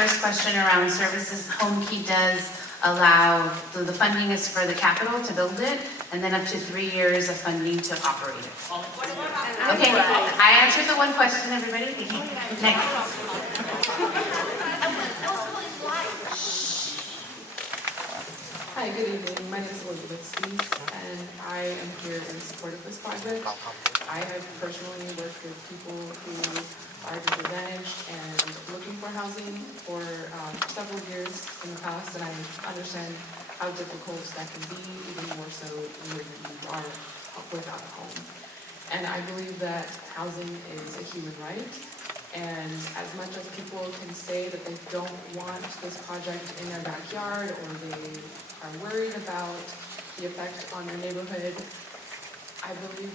first question around services, HomeKey does allow, so the funding is for the capital to build it, and then up to 3 years of funding to operate it. Okay, I answered the one question, everybody. Thank you. Next. Hi, good evening. My name is Elizabeth Spees, and I am here in support of this project. I have personally worked with people who are disadvantaged and looking for housing for several years in the past, and I understand how difficult that can be, even more so when you are without a home. And I believe that housing is a human right, and as much as people can say that they don't want this project in their backyard, or they are worried about the effect on their neighborhood, I believe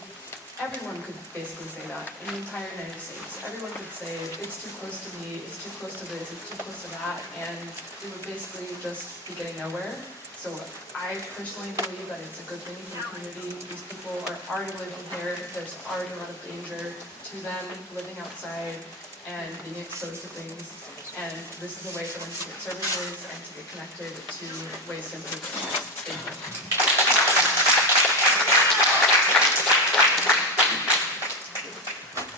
everyone could basically say that in the entire United States. Everyone could say, it's too close to me, it's too close to this, it's too close to that, and we would basically just be getting nowhere. So I personally believe that it's a good thing for the community. These people are already living here. There's already a lot of danger to them living outside and being exposed to things. And this is a way for them to get services and to get connected to ways to improve their lives. Thank you.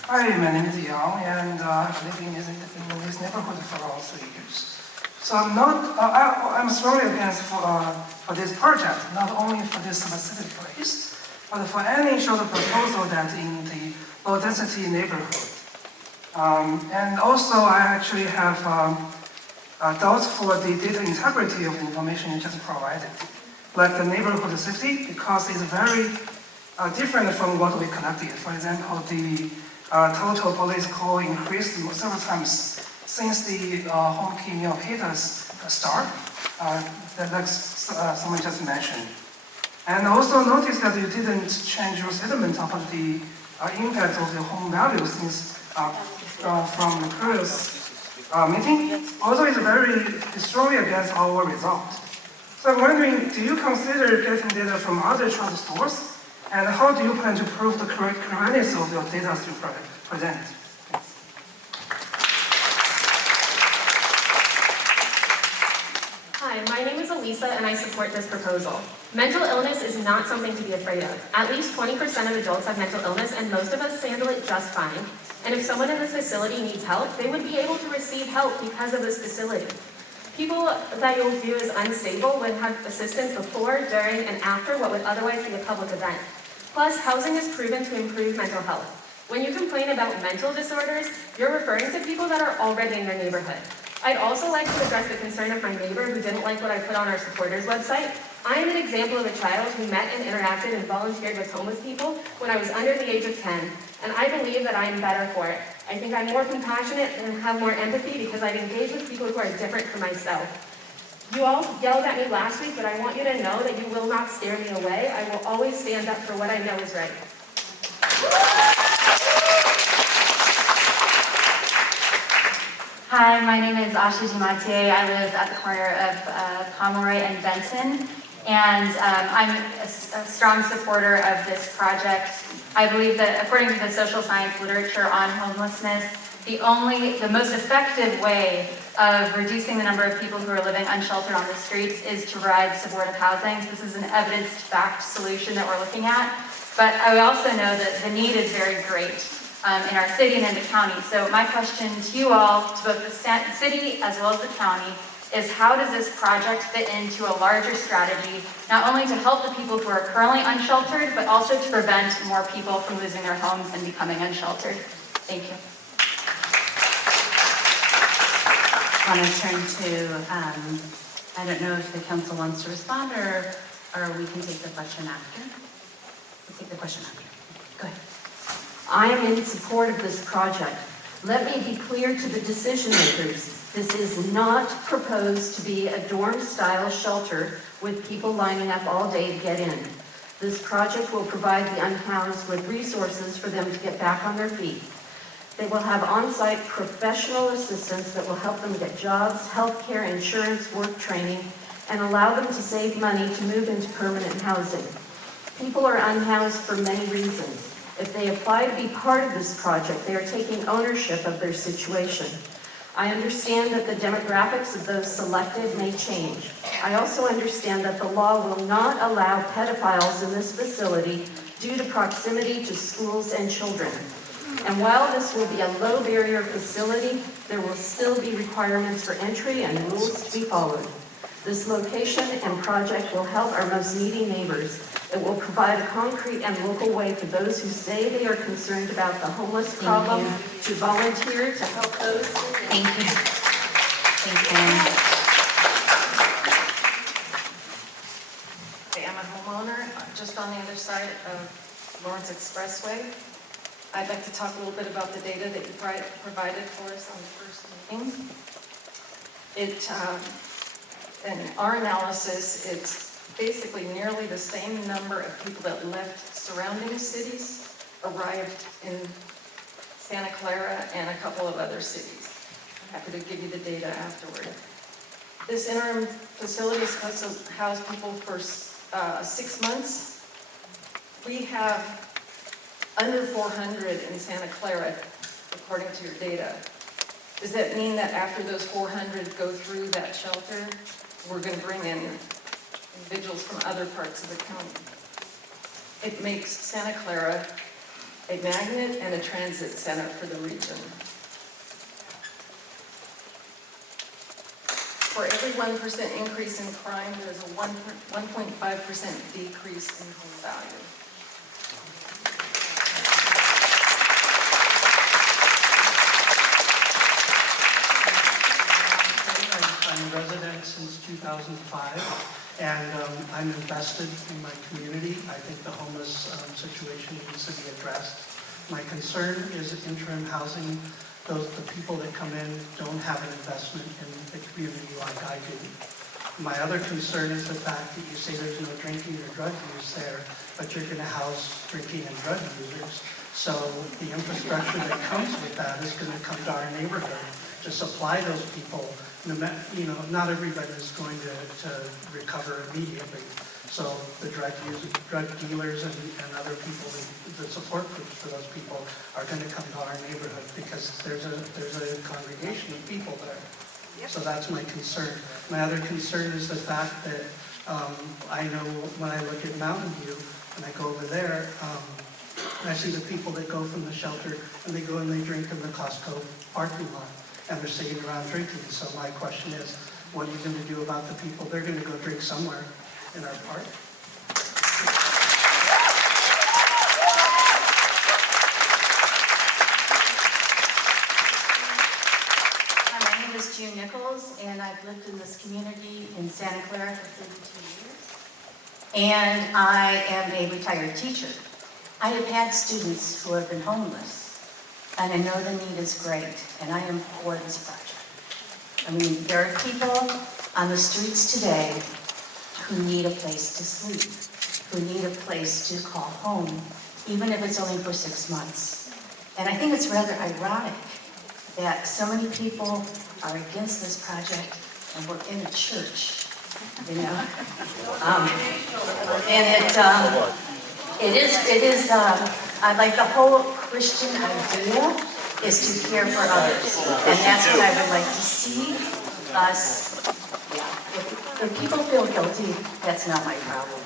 Hi, my name is Yang, and I've been living in this neighborhood for all 3 years. So I'm strongly against for this project, not only for this specific place, but for any sort of proposal that in the low density neighborhood. And also I actually have doubts for the data integrity of the information you just provided, like the neighborhood safety, because it's very different from what we collected. For example, the total police call increased several times since the HomeKey Milpitas start, like someone just mentioned. And also notice that you didn't change your statement about the impact of the home value since from the previous meeting. Also, it's strongly against our result. So I'm wondering, do you consider getting data from other trust sources? And how do you plan to prove the correctness of your data you present? Hi, my name is Elisa and I support this proposal. Mental illness is not something to be afraid of. At least 20% of adults have mental illness and most of us handle it just fine. And if someone in this facility needs help, they would be able to receive help because of this facility. People that you'll view as unstable would have assistance before, during, and after what would otherwise be a public event. Plus, housing is proven to improve mental health. When you complain about mental disorders, you're referring to people that are already in your neighborhood. I'd also like to address the concern of my neighbor who didn't like what I put on our supporters website. I am an example of a child who met and interacted and volunteered with homeless people when I was under the age of 10, and I believe that I am better for it. I think I'm more compassionate and have more empathy because I've engaged with people who are different from myself. You all yelled at me last week, but I want you to know that you will not scare me away. I will always stand up for what I know is right. Hi, my name is Asha Dumatier. I live at the corner of Pomeroy and Benton, and I'm a strong supporter of this project. I believe that according to the social science literature on homelessness, the most effective way of reducing the number of people who are living unsheltered on the streets is to provide supportive housing. So this is an evidence-backed solution that we're looking at. But I also know that the need is very great in our city and in the county. So my question to you all, to both the city as well as the county, is how does this project fit into a larger strategy, not only to help the people who are currently unsheltered, but also to prevent more people from losing their homes and becoming unsheltered? Thank you. I want to turn to, I don't know if the council wants to respond or we can take the question after. We'll take the question after. Go ahead. I am in support of this project. Let me be clear to the decision makers. This is not proposed to be a dorm-style shelter with people lining up all day to get in. This project will provide the unhoused with resources for them to get back on their feet. They will have on-site professional assistance that will help them get jobs, healthcare, insurance, work training, and allow them to save money to move into permanent housing. People are unhoused for many reasons. If they apply to be part of this project, they are taking ownership of their situation. I understand that the demographics of those selected may change. I also understand that the law will not allow pedophiles in this facility due to proximity to schools and children. And while this will be a low barrier facility, there will still be requirements for entry and rules to be followed. This location and project will help our most needy neighbors. It will provide a concrete and local way for those who say they are concerned about the homeless problem to volunteer to help those. Thank you. Thanks, Anne. Okay, I'm a homeowner just on the other side of Lawrence Expressway. I'd like to talk a little bit about the data that you provided for us on the first meeting. In our analysis, it's basically nearly the same number of people that left surrounding cities arrived in Santa Clara and a couple of other cities. I'm happy to give you the data afterward. This interim facility is supposed to house people for 6 months. We have under 400 in Santa Clara, according to your data. Does that mean that after those 400 go through that shelter, we're going to bring in individuals from other parts of the county? It makes Santa Clara a magnet and a transit center for the region. For every 1% increase in crime, there's a 1.5% decrease in home value. I'm a resident since 2005, and I'm invested in my community. I think the homeless situation needs to be addressed. My concern is interim housing. The people that come in don't have an investment in the community like I do. My other concern is the fact that you say there's no drinking or drug use there, but you're going to house drinking and drug users. So the infrastructure that comes with that is going to come to our neighborhood to supply those people. Not everybody is going to recover immediately. So the drug dealers and other people, the support groups for those people are going to come to our neighborhood because there's a congregation of people there. Yep. So that's my concern. My other concern is the fact that I know when I look at Mountain View and I go over there, I see the people that go from the shelter and they go and they drink in the Costco parking lot and they're sitting around drinking. So my question is, what are you going to do about the people? They're going to go drink somewhere in our park. Hi, my name is June Nichols, and I've lived in this community in Santa Clara for 32 years. And I am a retired teacher. I have had students who have been homeless, and I know the need is great, and I am for this project. I mean, there are people on the streets today who need a place to sleep, who need a place to call home, even if it's only for 6 months. And I think it's rather ironic that so many people are against this project and we're in a church, you know? It is like the whole Christian idea is to care for others. And that's what I would like to see us. If people feel guilty, that's not my problem.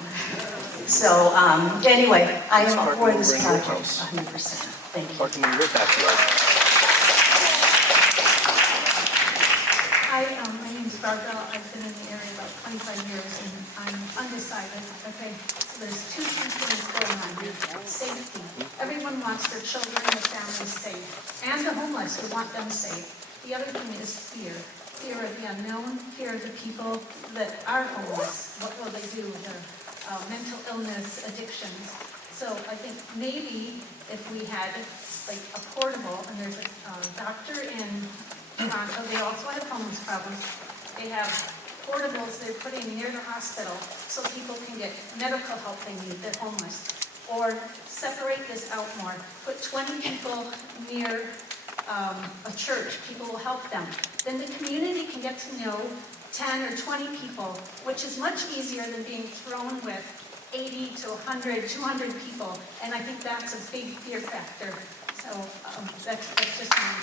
So anyway, I am for this project 100%. Thank you. Parking in your backyard. Hi, my name's Barbara. I've been in the area about 25 years and I'm undecided. Okay, so there's two things going on here. Safety. Everyone wants their children and their families safe. And the homeless, we want them safe. The other thing is fear. Fear of the unknown, fear of the people that are homeless. What will they do with their mental illness, addictions? So I think maybe if we had like a portable, and there's a doctor in Toronto, they also have homeless problems. They have portables they're putting near the hospital so people can get medical help they need, they're homeless. Or separate this out more. Put 20 people near a church, people will help them. Then the community can get to know 10 or 20 people, which is much easier than being thrown with 80 to 100, 200 people. And I think that's a big fear factor. So that's just my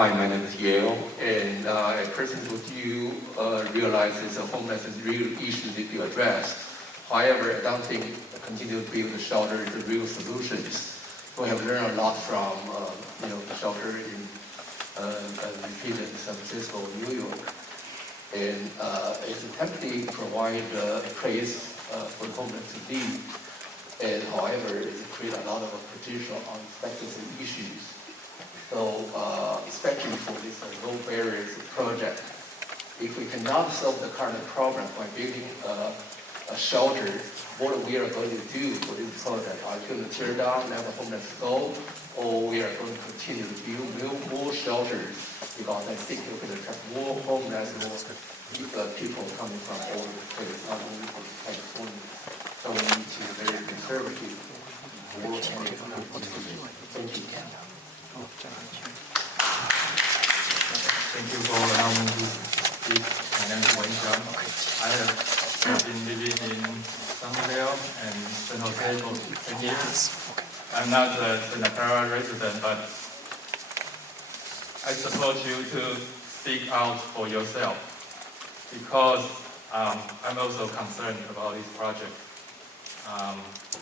Hi, my name is Yale, and a person with you realizes the homelessness is a real issue that you address. However, I don't think continue to build the shelter is the real solutions. We have learned a lot from the shelter in repeated in San Francisco, New York, and it's attempting to provide a place for the homeless to live. And however, it creates a lot of potential unexpected issues. So, especially for this low barriers project, if we cannot solve the current problem by building a shelter, what we are going to do for this project? Are we going to tear down, let the homeless go, or we are going to continue to build more shelters? Because I think we're going to attract more homeless, more people coming from all over the place, not only from California. So we need to be very conservative. Thank you. Thank you for allowing me to speak. My name is Wayne Zhang. I have been living in San Diego and San Jose for 10 years. I'm not a Santa Clara resident, but I support you to speak out for yourself because I'm also concerned about this project.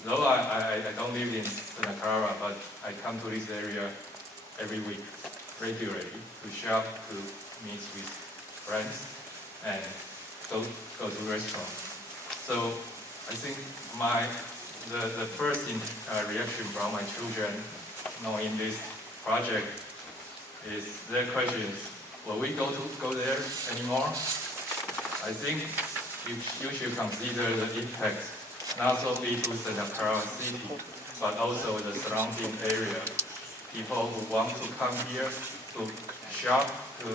Though I don't live in Santa Clara, but I come to this area every week regularly to shop, to meet with friends, and go to restaurants. So I think the first reaction from my children knowing this project is their question is, will we go there anymore? I think you should consider the impact not only to Santa Clara City, but also the surrounding area. People who want to come here to shop, to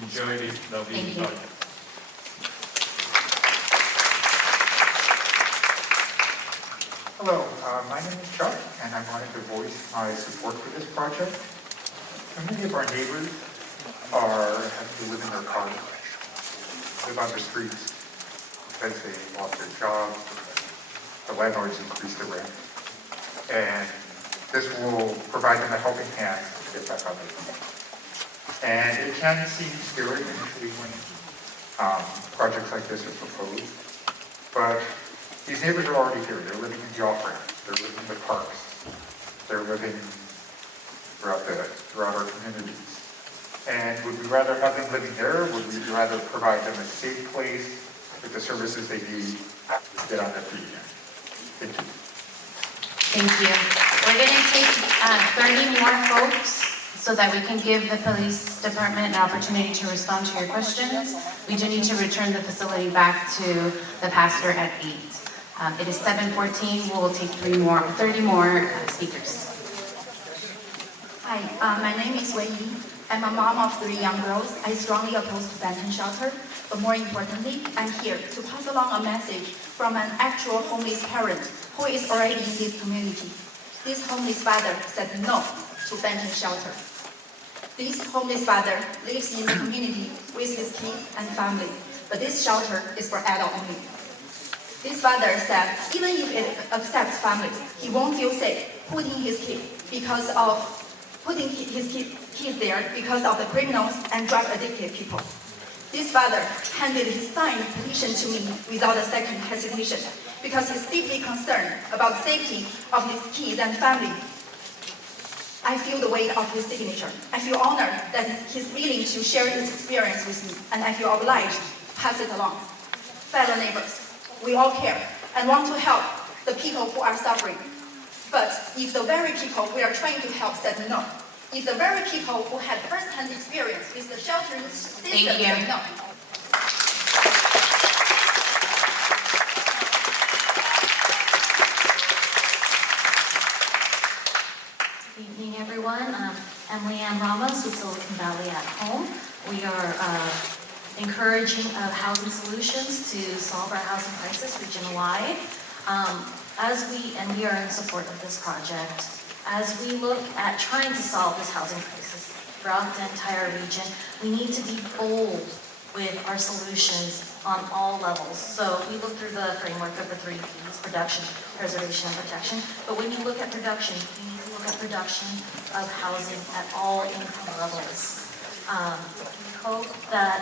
enjoy this lovely project. Hello, my name is Chuck, and I wanted to voice my support for this project. Many of our neighbors have to live in their cars, live on the streets because they lost their jobs, the landlords increased the rent, and this will provide them a helping hand to get back on their feet. And it can seem scary initially when projects like this are proposed, but these neighbors are already here. They're living in the off-ramps, they're living in the parks, they're living throughout our communities. And would we rather have them living there, or would we rather provide them a safe place with the services they need to get on their feet again? Thank you. Thank you. We're going to take 30 more folks so that we can give the police department an opportunity to respond to your questions. We do need to return the facility back to the pastor at 8. It is 7:14. We will take 30 more speakers. Hi, my name is Wei Yi. I'm a mom of 3 young girls. I strongly oppose the Benton shelter, but more importantly, I'm here to pass along a message from an actual homeless parent who is already in this community. This homeless father said no to Benton shelter. This homeless father lives in the community with his kids and family, but this shelter is for adults only. This father said even if it accepts families, he won't feel safe putting his kids there because of the criminals and drug-addicted people. This father handed his signed petition to me without a second hesitation because he's deeply concerned about the safety of his kids and family. I feel the weight of his signature. I feel honored that he's willing to share his experience with me, and I feel obliged to pass it along. Fellow neighbors, we all care and want to help the people who are suffering. But if the very people we are trying to help said no, if the very people who had first-hand experience with the sheltering system said no. Good evening, everyone. I'm Leanne Ramos with Silicon Valley at Home. We are encouraging housing solutions to solve our housing crisis region-wide. We are in support of this project. As we look at trying to solve this housing crisis throughout the entire region, we need to be bold with our solutions on all levels. So we look through the framework of the 3 Ps, production, preservation, and protection. But when you look at production, you need to look look at production of housing at all income levels. Hope that,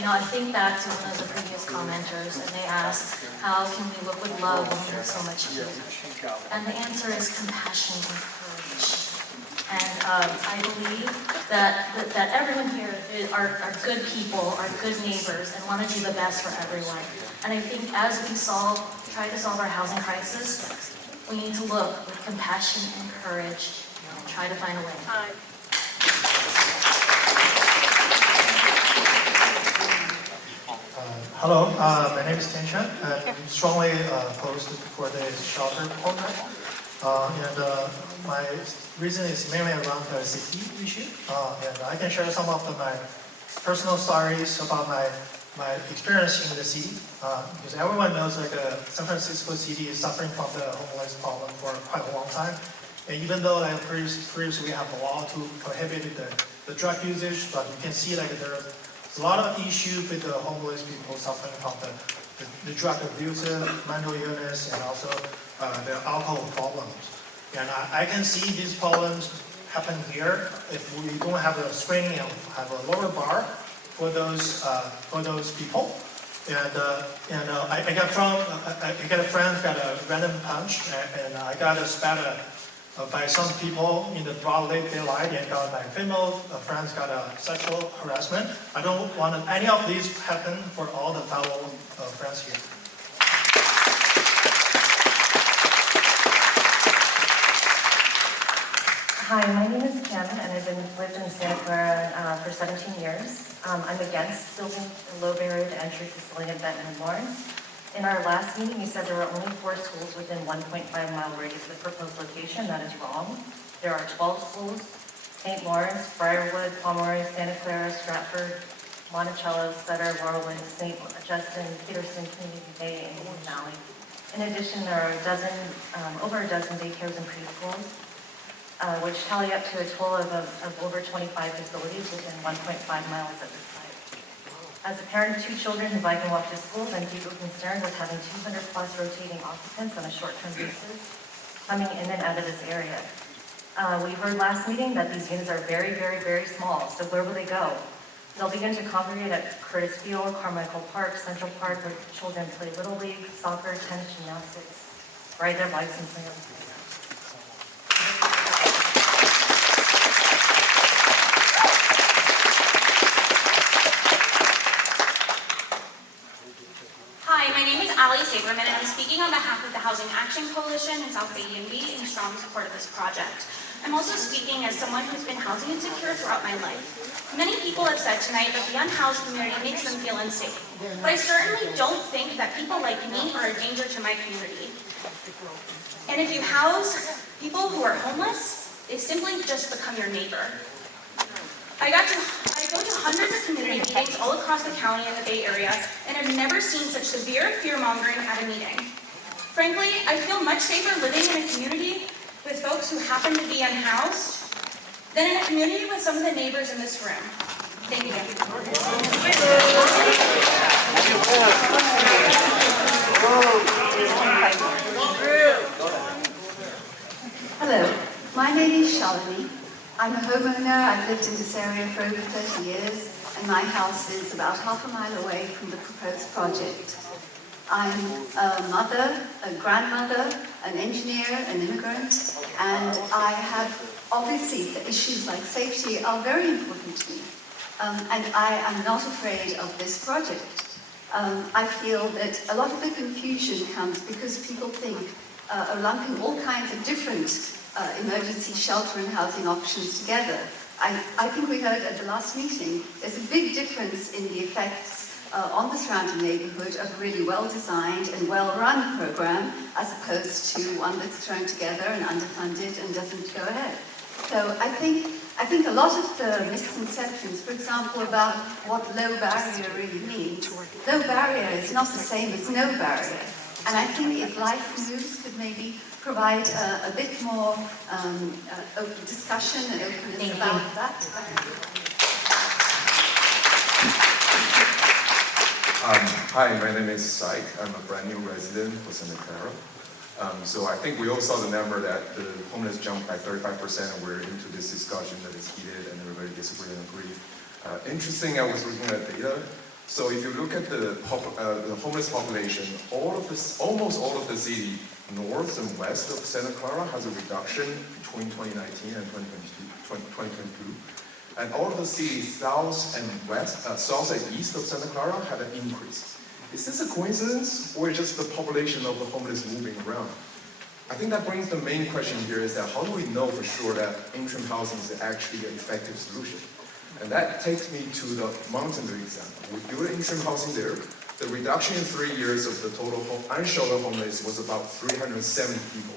I think back to one of the previous commenters, and they asked, how can we look with love when we have so much hate? And the answer is compassion and courage. And I believe that everyone here are good people, are good neighbors, and want to do the best for everyone. And I think as we try to solve our housing crisis, we need to look with compassion and courage and try to find a way. Hello, my name is Tian Chen, and I'm strongly opposed for this shelter program. My reason is mainly around the safety issue. And I can share some of my personal stories about my experience in the city. Because everyone knows San Francisco City is suffering from the homeless problem for quite a long time. And even though previously we have a law to prohibit the drug usage, but you can see there's a lot of issues with the homeless people suffering from the drug abuse, mental illness, and also the alcohol problems. And I can see these problems happen here if we don't have a screening and have a lower bar for those people. And I got a friend got a random punch, and I got spattered by some people in the broad daylight, and got my female friends got a sexual harassment. I don't want any of these happen for all the fellow friends here. Hi, my name is Kim, and I've lived in Santa Clara for 17 years. I'm against building a low barrier to entry facility in Benton and Lawrence. In our last meeting, you said there were only 4 schools within 1.5-mile radius of the proposed location. That is wrong. There are 12 schools: St. Lawrence, Briarwood, Pomeroy, Santa Clara, Stratford, Monticello, Sutter, Warwood, St. Justin, Peterson, Community Bay, and Golden Valley. In addition, there are over a dozen daycares and preschools, which tally up to a total of over 25 facilities within 1.5 miles of the site. As a parent of 2 children who bike and walk to schools, I'm deeply concerned with having 200+ rotating occupants on a short-term basis coming in and out of this area. We heard last meeting that these units are very, very, very small, so where will they go? They'll begin to congregate at Curtis Field, Carmichael Park, Central Park, where children play Little League, soccer, tennis, gymnastics, ride their bikes, and play on the playground. Hi, my name is Allie Saberman, and I'm speaking on behalf of the Housing Action Coalition in South Bay DMV in strong support of this project. I'm also speaking as someone who's been housing insecure throughout my life. Many people have said tonight that the unhoused community makes them feel unsafe, but I certainly don't think that people like me are a danger to my community. And if you house people who are homeless, they simply just become your neighbor. I go to hundreds of community meetings all across the county and the Bay Area, and I've never seen such severe fear-mongering at a meeting. Frankly, I feel much safer living in a community with folks who happen to be unhoused than in a community with some of the neighbors in this room. Thank you. Hello, my name is Shalini. I'm a homeowner. I've lived in this area for over 30 years, and my house is about half a mile away from the proposed project. I'm a mother, a grandmother, an engineer, an immigrant, and I have, obviously, the issues like safety are very important to me. And I am not afraid of this project. I feel that a lot of the confusion comes because people think are lumping all kinds of different emergency shelter and housing options together. I think we heard at the last meeting, there's a big difference in the effects on the surrounding neighborhood of a really well-designed and well-run program as opposed to one that's thrown together and underfunded and doesn't go ahead. So I think a lot of the misconceptions, for example, about what low barrier really means, low barrier is not the same as no barrier. And I think if Life Moves could maybe provide a bit more open discussion and openness about that. Hi, my name is Syke. I'm a brand new resident for Santa Clara. So I think we all saw the number that the homeless jumped by 35%, and we're into this discussion that is heated and everybody disagree and agree. Interesting, I was looking at data. So if you look at the homeless population, almost all of the city, north and west of Santa Clara, has a reduction between 2019 and 2022. And all of the cities south and east of Santa Clara had an increase. Is this a coincidence, or just the population of the homeless moving around? I think that brings the main question here is that how do we know for sure that interim housing is actually an effective solution? And that takes me to the Mountain View example. We built interim housing there. The reduction in 3 years of the total unsheltered homeless was about 370 people.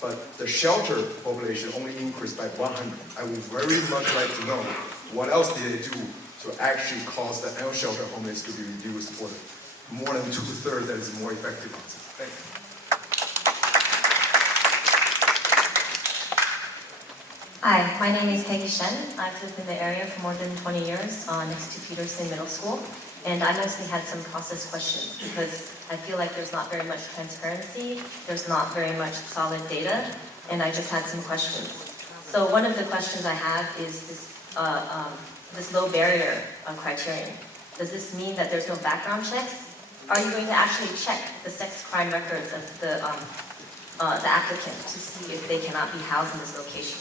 But the shelter population only increased by 100. I would very much like to know what else did they do to actually cause the unsheltered homeless to be reduced for more than 2/3 that is more effective housing. Thank you. Hi, my name is Peggy Shen. I've lived in the area for more than 20 years next to Peterson Middle School. And I mostly had some process questions because I feel like there's not very much transparency, there's not very much solid data, and I just had some questions. So one of the questions I have is this low barrier criterion. Does this mean that there's no background checks? Are you going to actually check the sex crime records of the applicant to see if they cannot be housed in this location?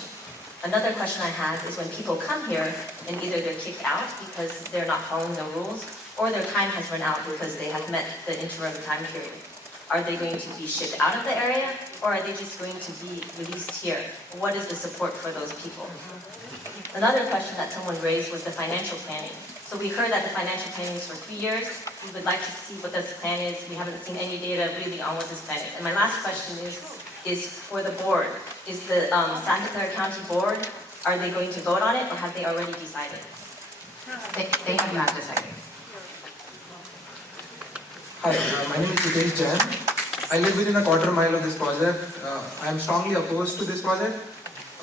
Another question I have is when people come here and either they're kicked out because they're not following the rules, or their time has run out because they have met the interim time period. Are they going to be shipped out of the area, or are they just going to be released here? What is the support for those people? Another question that someone raised was the financial planning. So we heard that the financial planning is for 3 years. We would like to see what this plan is. We haven't seen any data really on what this plan is. And my last question is for the board. Is the Santa Clara County Board, are they going to vote on it, or have they already decided? They have not decided. Hi, my name is Hitesh Jain. I live within a quarter mile of this project. I am strongly opposed to this project.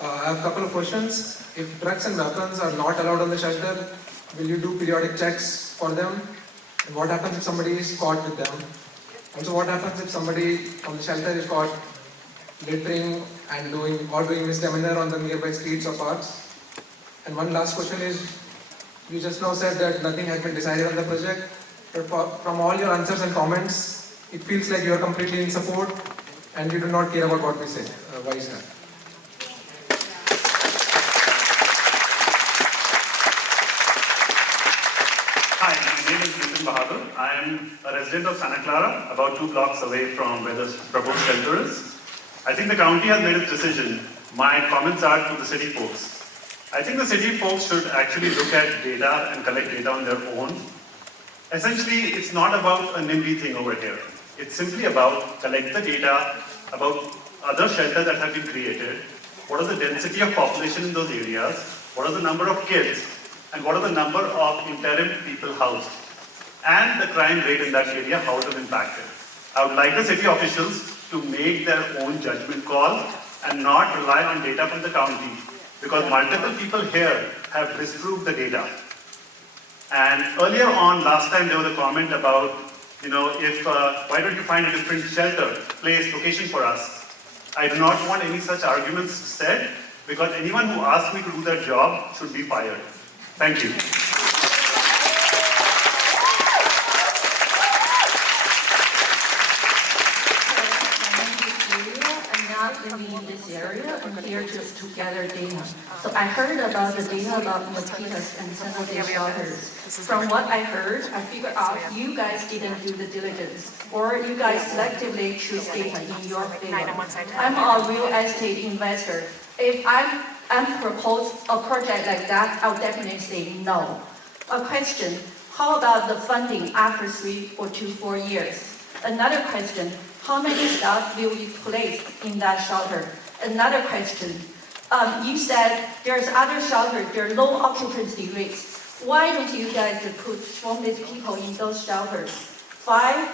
I have a couple of questions. If drugs and weapons are not allowed on the shelter, will you do periodic checks for them? And what happens if somebody is caught with them? Also, what happens if somebody from the shelter is caught littering and doing misdemeanor on the nearby streets or parks? And one last question is, you just now said that nothing has been decided on the project. But from all your answers and comments, it feels like you are completely in support and you do not care about what we say. Why is that? Hi, my name is Benton. I am a resident of Santa Clara, about 2 blocks away from where the proposed shelter is. I think the county has made its decision. My comments are to the city folks. I think the city folks should actually look at data and collect data on their own. Essentially, it's not about a NIMBY thing over here. It's simply about collect the data about other shelters that have been created, what is the density of population in those areas, what is the number of kids, and what are the number of interim people housed, and the crime rate in that area, how it is impacted. I would like the city officials to make their own judgment call and not rely on data from the county, because multiple people here have disproved the data. And earlier on, last time there was a comment about, why don't you find a different shelter, place, location for us? I do not want any such arguments said, because anyone who asks me to do that job should be fired. Thank you. Living in this area, I'm here just to gather data. So I heard about the data about mosquitoes and single-day shelters. From what I heard, I figured out you guys didn't do the diligence, or you guys selectively choose data in your favor. I'm a real estate investor. If I'm proposed a project like that, I'll definitely say no. A question, how about the funding after 3 or 4 years? Another question, how many staff will be placed in that shelter? Another question, you said there's other shelters, there are low occupancy rates. Why don't you guys put homeless people in those shelters? 5,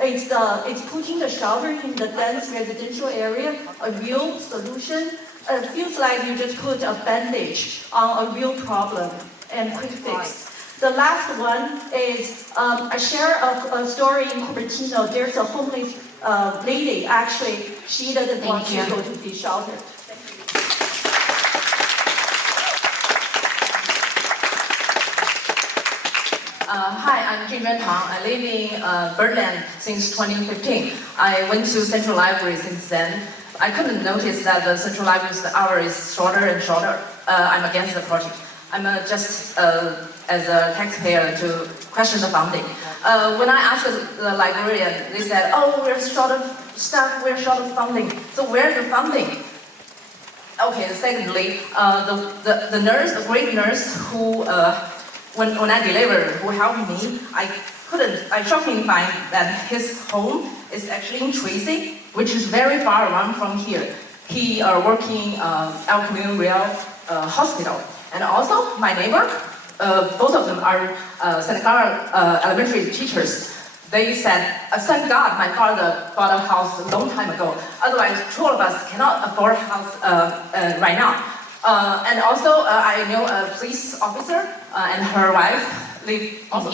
it's putting the shelter in the dense residential area a real solution? It feels like you just put a bandage on a real problem and quick fix. The last one is, I share a story in Cupertino. There's a homeless lady, actually, she doesn't want Thank to you. go to the shelter. Hi, I'm Jin Tang. I live in Berlin since 2015. I went to Central Library since then. I couldn't notice that the Central Library's hour is shorter and shorter. I'm against the project. I'm just as a taxpayer to question the funding. When I asked the librarian, they said, "Oh, we're short of staff, we're short of funding." So where's the funding? Okay. Secondly, the nurse, the great nurse who. When I delivered, who helped me, I shockingly find that his home is actually in Tracy, which is very far around from here. He working El Camino Real Hospital. And also, my neighbor, both of them are Santa Clara elementary teachers. They said, thank God my father bought a house a long time ago. Otherwise, two of us cannot afford a house right now. And also, I know a police officer and her wife live also.